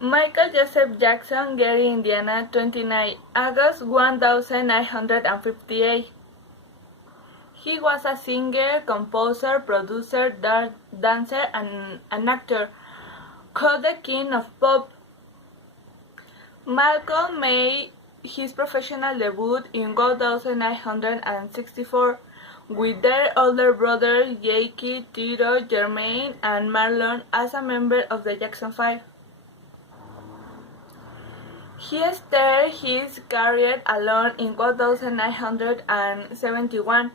Michael Joseph Jackson, Gary, Indiana, 29 August 1958. He was a singer, composer, producer, dancer, and an actor, called the King of Pop. Malcolm made his professional debut in 1964 with their older brothers Jackie, Tito, Jermaine, and Marlon as a member of the Jackson 5. He started his career alone in 1971.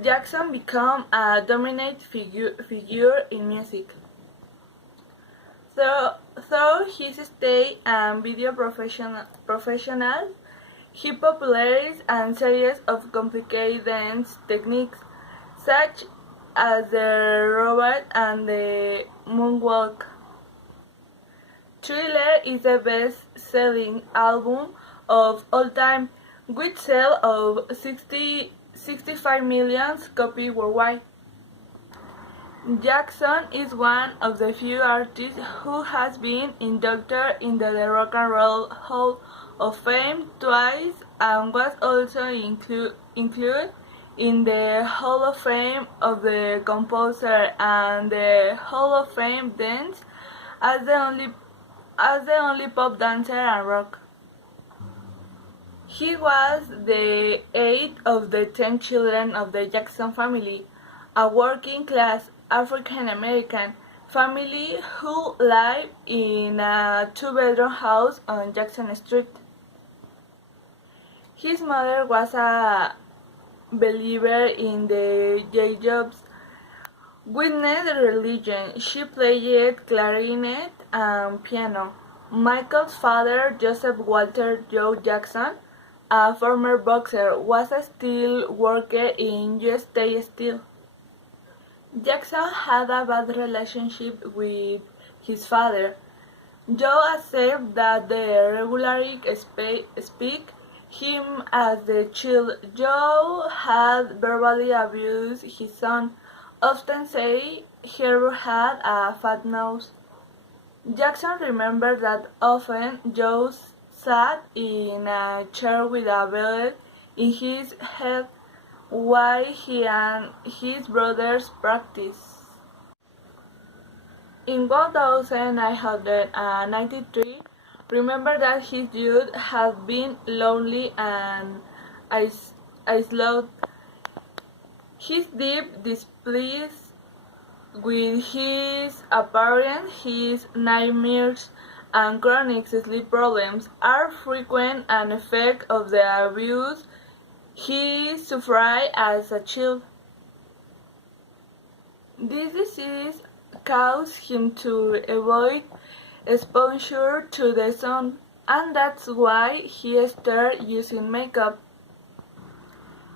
Jackson became a dominant figure in music. Through his stay and video professional, he popularized a series of complicated dance techniques, such as the robot and the moonwalk. Thriller is the best-selling album of all time, with sales of 65 million copies worldwide. Jackson is one of the few artists who has been inducted into the Rock and Roll Hall of Fame twice and was also included in the Hall of Fame of the Composer and the Hall of Fame Dance as the only pop dancer and rock. He was the eighth of the 10 children of the Jackson family, a working-class African-American family who lived in a two-bedroom house on Jackson Street. His mother was a believer in the Jacob's Witness religion. She played clarinet and piano. Michael's father, Joseph Walter Joe Jackson, a former boxer, was a steel worker in US Steel. Jackson had a bad relationship with his father. Joe accepted that they regularly speak him as the child. Joe had verbally abused his son, often say he had a fat nose. Jackson remembered that often Joe sat in a chair with a belt in his head while he and his brothers practiced. In 1993, remembered that his youth had been lonely and isolated. His deep displeasure with his appearance, his nightmares, and chronic sleep problems are frequent an effect of the abuse he suffered as a child. This disease caused him to avoid exposure to the sun, and that's why he started using makeup.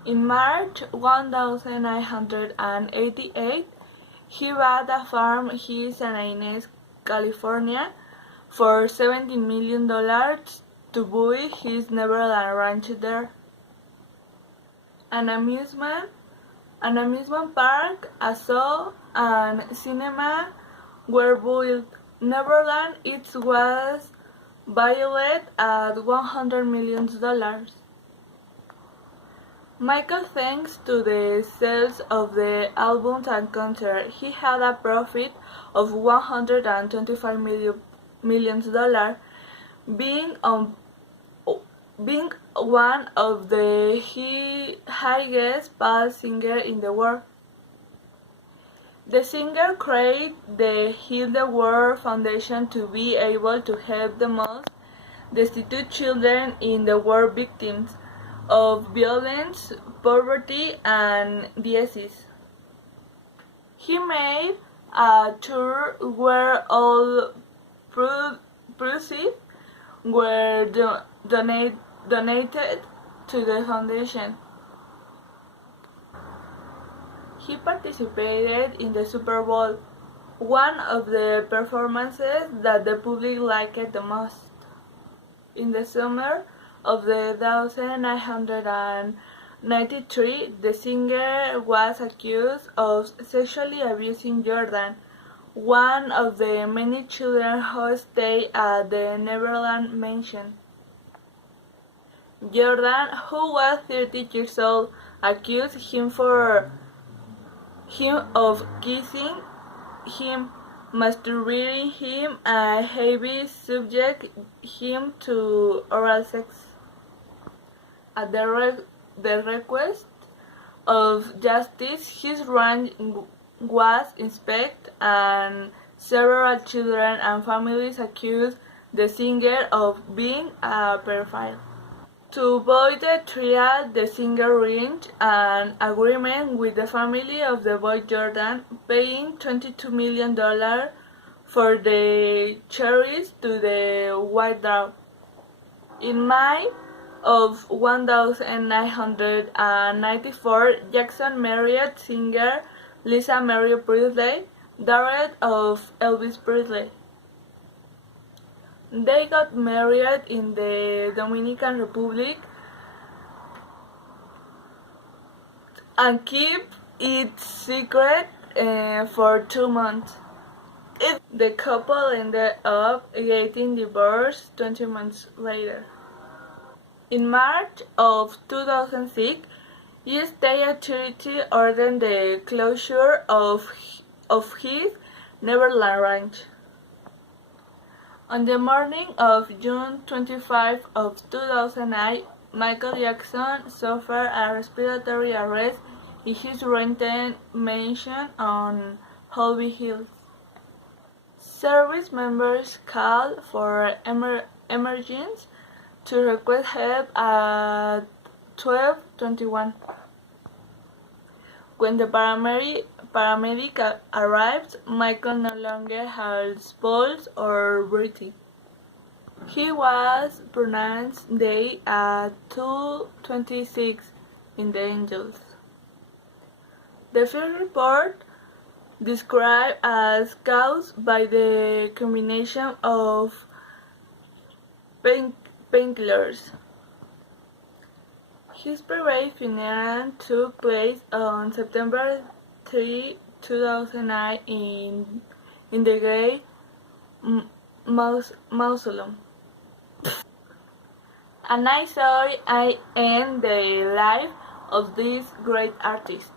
In March 1988, he bought a farm in San Ynez, California, for $70 million to build his Neverland Ranch there. An amusement park, a zoo, and cinema were built. Neverland it was valued at $100 million. Michael, thanks to the sales of the albums and concerts, he had a profit of $125 million, being one of the highest paid singers in the world. The singer created the Heal the World Foundation to be able to help the most destitute children in the world, victims of violence, poverty, and disease. He made a tour where all proceeds were donated to the foundation. He participated in the Super Bowl, one of the performances that the public liked the most. In the summer of 1993, the singer was accused of sexually abusing Jordan, one of the many children who stay at the Neverland mansion. Jordan, who was 30 years old, accused him of kissing him, masturbating him, and heavily subject him to oral sex. At the request of justice, his ranch was inspected, and several children and families accused the singer of being a pedophile. To avoid the trial, the singer reached an agreement with the family of the boy Jordan, paying $22 million for the cherries to the White Dwarf. In May of 1994, Jackson married singer Lisa Marie Presley, daughter of Elvis Presley. They got married in the Dominican Republic and kept it secret for 2 months. The couple ended up getting divorced 20 months later. In March of 2006, U.S. state authority ordered the closure of his Neverland Ranch. On the morning of June 25 of 2009, Michael Jackson suffered a respiratory arrest in his rented mansion on Holby Hills. Service members called for emergency to request help at 12:21. When the paramedic arrived, Michael no longer had pulse or breathing. He was pronounced dead at 2:26 in the Angels. The first report described as caused by the combination of painkillers. His private funeral took place on September 3, 2009 in the Gray Mausoleum. And I saw I end the life of this great artist.